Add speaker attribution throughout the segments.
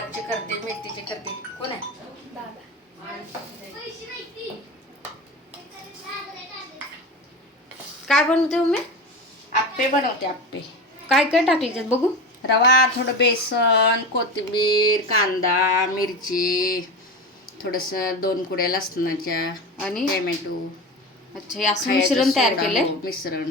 Speaker 1: पालकचे करते मेथीचे करते कोण आहे?
Speaker 2: काय बनवते मम्मी?
Speaker 1: आप्पे बनवते आप्पे.
Speaker 2: काय काय टाकली त्यात बघू.
Speaker 1: रवा थोडं बेसन कोथिंबीर कांदा मिरची थोडंसं दोन कुड्या लसणाच्या
Speaker 2: आणि?
Speaker 1: टोमॅटो.
Speaker 2: अच्छा हे असं मिश्रण तयार केलंय?
Speaker 1: मिश्रण.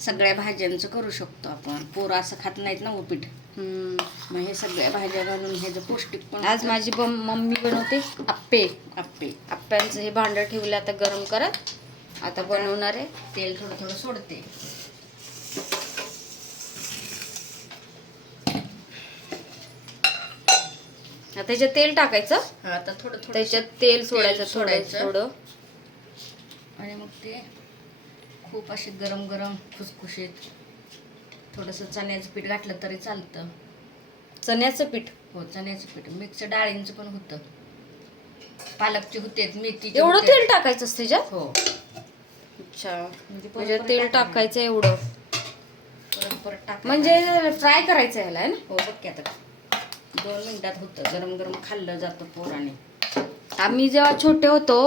Speaker 1: सगळ्या भाज्यांचं करू शकतो आपण. पोरं असं खात नाहीत ना उपीट. मग हे सगळ्या भाज्या घालून ह्याचं पौष्टिक पण
Speaker 2: आज. माझी मम्मी बनवते आप्पे.
Speaker 1: आप्पे.
Speaker 2: आप्प्यांचं हे भांडं ठेवलं आता गरम करत. आता बनवणार आहे.
Speaker 1: तेल थोडं थोडं सोडते.
Speaker 2: आता त्याच्यात तेल टाकायचं?
Speaker 1: हा, आता थोडं थोडं
Speaker 2: त्याच्यात तेल सोडायचं
Speaker 1: सोडायचं.
Speaker 2: थोडं.
Speaker 1: आणि मग ते खूप असे गरम गरम खुसखुशीत थोडंसं चण्याचं पीठ घातलं तरी चालतं.
Speaker 2: चण्याचं पीठ?
Speaker 1: हो चण्याचं पीठ. मिक्स डाळींचं पण होतं. पालकचे होते मेथीचे
Speaker 2: एवढं. तेल टाकायचं असतं त्याच्यात
Speaker 1: हो.
Speaker 2: अच्छा.
Speaker 1: म्हणजे परत
Speaker 2: तेल
Speaker 1: टाकायचं.
Speaker 2: एवढं.
Speaker 1: परत परत टाक
Speaker 2: म्हणजे फ्राय करायचं ह्याला है ना?
Speaker 1: हो बघ आता. दोन मिनिटात होतं. गरम गरम खाल्लं जातं पोराने.
Speaker 2: आम्ही जेव्हा छोटे होतो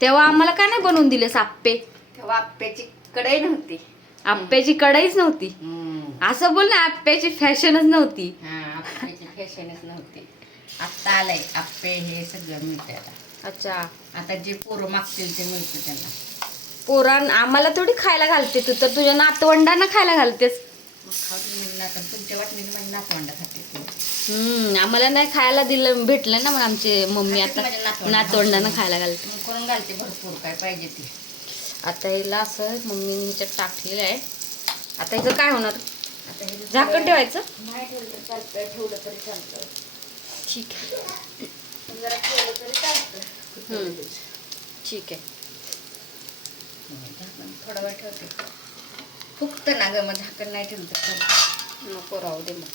Speaker 2: तेव्हा आम्हाला काय नाही बनवून दिले आप्पे
Speaker 1: तेव्हा आप्याची कढई नव्हती.
Speaker 2: आप्प्याची कढईच नव्हती. असं बोल ना आप्प्याची फॅशनच नव्हती.
Speaker 1: हा आप्याची फॅशनच नव्हती. आत्ता आलंय आप्पे हे सगळं मिळतंय आता.
Speaker 2: अच्छा.
Speaker 1: आता जे पोरं मागतील ते मिळतं त्यांना.
Speaker 2: पोरान आम्हाला थोडी खायला घालते तू तर तुझ्या नातवंडांना खायला घालतेस.
Speaker 1: तुमच्या वाटणीने माझी नातवंड खाते ते.
Speaker 2: हम्म आम्हाला नाही खायला दिलं भेटलं ना मग आमचे मम्मी आता.
Speaker 1: नातवंडांना.
Speaker 2: खायला घालते.
Speaker 1: करून घालते भरपूर काय पाहिजे ते.
Speaker 2: आता हिला असं मम्मीने हिच्यात टाकलेलं आहे. आता हिचं काय होणार?
Speaker 1: हे
Speaker 2: झाकण ठेवायचं?
Speaker 1: नाही ठेवलं तर चालतं ठेवलं तरी चालतं
Speaker 2: ठीक आहे.
Speaker 1: जरा ठेवलं तरी चालतं
Speaker 2: हम्म. ठीक आहे.
Speaker 1: झाकण थोडा वेळ ठेवते. फुकतं ना गं मग झाकण नाही ठेवलं तर चालतं
Speaker 2: नको राहू दे मग.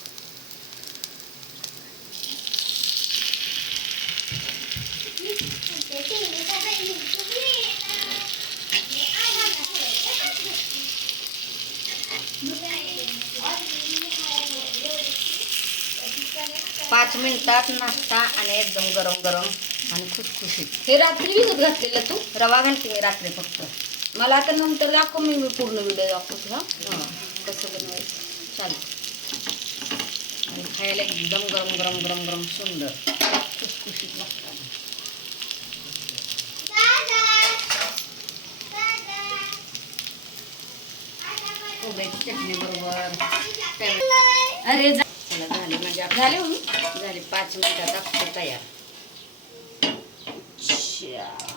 Speaker 1: पाच मिनिटात नाश्ता आणि एकदम गरम गरम आणि खुसखुशीत.
Speaker 2: हे रात्री भिजत घातलेलं तू?
Speaker 1: रवा घालते मी रात्री फक्त.
Speaker 2: मला आता नंतर दाखव मी मी पूर्ण व्हिडिओ दाखवते हा.
Speaker 1: हं.
Speaker 2: कसं बनवायचं.
Speaker 1: चालेल. आणि खायला एकदम गरम गरम गरम गरम सुंदर. खुसखुशीत लागतात खोबऱ्याची चटणी बरोबर.
Speaker 2: अरे
Speaker 1: चला झाली माझी आप-
Speaker 2: झाले हो.
Speaker 1: झाली पाच मिनिटात आपली तयार.
Speaker 2: अच्छा.